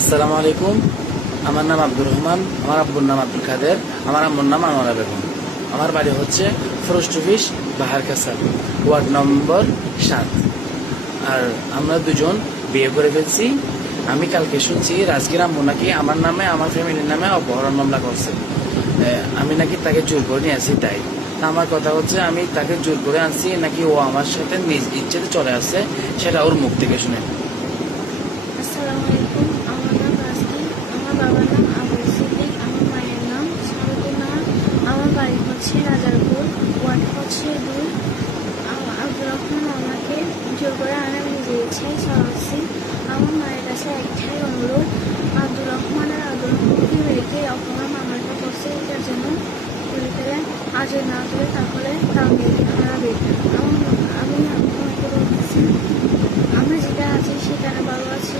আসসালামু আলাইকুম। আমার নাম আব্দুর রহমান, আমার আব্বুর নাম আব্দুল কাদের, আমার আম্মুর নাম আনোয়ারা বেগম। আমার বাড়ি হচ্ছে ফরেস্ট অফিস বাহারকাসা, ওয়ার্ড নম্বর 7। আর আমরা দুজন বিয়ে করে ফেলছি। আমি কালকে শুনছি রাজগীর আম্মু নাকি আমার নামে, আমার ফ্যামিলির নামে অপহরণ মামলা করছে। আমি নাকি তাকে জোর করে নিয়ে আসি। তাই আমার কথা হচ্ছে, আমি তাকে জোর করে আনছি নাকি ও আমার সাথে নিজ ইচ্ছেতে চলে আসছে, সেটা ওর মুখ থেকে শুনে। আসসালামু আলাইকুম। আমার নাম রাজকি। আমার বাবার নাম আবুল সিদ্দিক। আমার মায়ের নাম সারদিনা। আমার বাড়ি হচ্ছে রাজারপুর, ওয়ার্ড হচ্ছে 2। আব্দুর রহমান আমাকে জোর করে আনে, আমি নিজের ইচ্ছায় চলাচ্ছি। আমার মায়ের কাছে একটাই অনুরোধ, আব্দুর রহমান আর আব্দুর রহমানকে রেখে অপরাধ মামলাটা করছে, এটার জন্য তুলে ফেলে আর যদি না তুলে তাহলে তার মেয়েকে হারাবে। আমি আপনাকে বলতেছি, আমরা যেটা আছি সেখানে ভালো আছি।